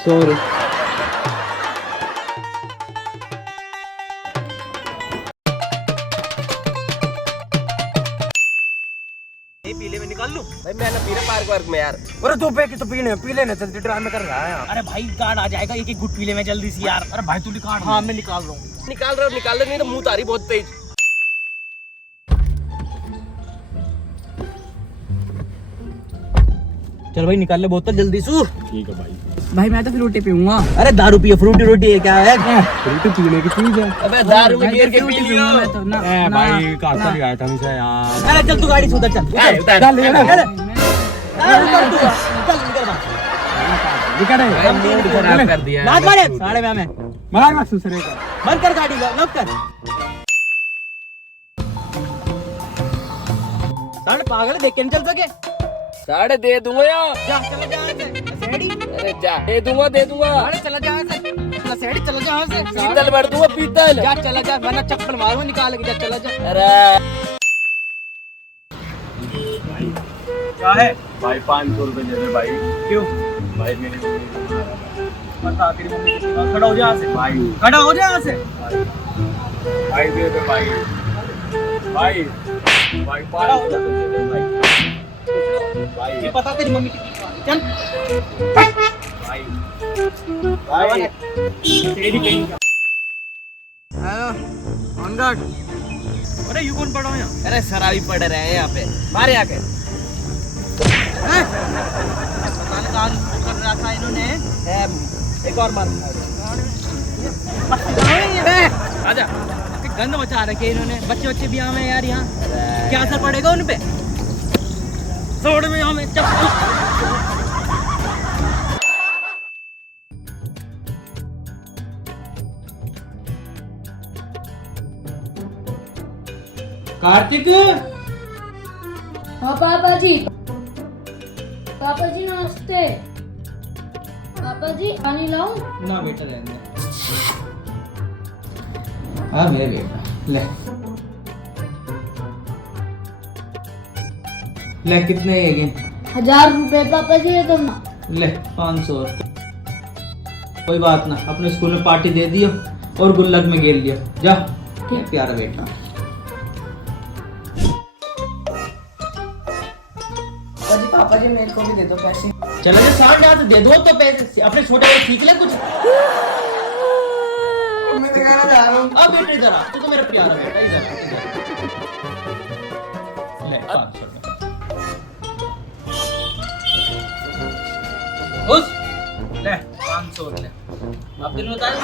Sorry. पीले में निकाल लूं भाई मैं ना पीने पार्क वर्क में यार। अरे तू पे तो पीले ना चलती ड्रामे कर रहा है। अरे भाई कार्ड आ जाएगा एक एक गुट पीले में जल्दी से यार। अरे भाई तू निकाल। हाँ मैं निकाल रहा हूँ। निकाल रहे नहीं तो मुंह तारी बहुत तेज। चल भाई निकाल ले बोतल जल्दी से। ठीक है भाई। भाई मैं तो फ्रूटी पीऊंगा। अरे दारू पियो, फ्रूटी रोटी है क्या है? फ्रूटी पीने की चीज है। अबे दारू में गिर के पी लियो। भाई कहाँ चल गया था मुझे यार। अरे चल तू गाड़ी से उतर चल। उतर। चल निकल मूड खराब कर दिया। लात मारे साढ़े में मार मत दूसरे का। बंद कर गाड़ी लॉक कर। साढ़े पागल देख के नहीं चल सके। साढ़े दे दूंगा यार। जा चला जा यहाँ से सेड़ी। अरे जा दे दूंगा साढ़े चला जा यहाँ से। चला सेड़ी चला जा यहाँ से। पीतल भर दूंगा पीतल। जा चला जा वरना चप्पल मारूंगा निकाल के। जा चला जा। अरे क्या है भाई 500 रुपए दे दे भाई। क्यों? भाई मेरी बता तेरी मम्मी कितनी बार खड़ा हो जा यहाँ से। भाई खड़ा हो जा यहाँ से। भाई दे दे भाई। भाई भाई खड़ा हो जा। भाई ये पता तेरी मम्मी कितनी चल भाई भाई तेरी कहीं का। Hello on guard. अरे यू कौन पड़ा हो यहाँ? अरे शराबी पड़े रहे हैं यहाँ पे। मारे आके पता नहीं कहाँ कर रहा था इन्होंने। एक और मार। आजा गंद मचा रखे इन्होंने। बच्चे भी आए हैं यार यहाँ। क्या असर पड़ेगा उन पे? छोड़ में हमें चप्पल। कार्तिक। हाँ पापा जी। पापा जी नमस्ते। पापा जी पानी लाऊं? ना बेटा रहने। हाँ मेरे बेटा ले ले कितने ये 1000 रुपए पापा जी ये तो ना। ले 500। कोई बात ना, अपने स्कूल में पार्टी दे दियो और गुल्लक में गेल लियो। जा ठीक प्यारा बेटा। पापा जी मेरे को भी दे दो पैसे। चलो जो 60,000 दे दो तो पैसे अपने छोटे भाई सीख ले कुछ। मैं दिखाना जा रहा हूँ। अब बेटा इधर आ, तू तो मेरा प्यारा बेटा इधर आ। ले 500 उस ले 500 ले। अब दिन बताया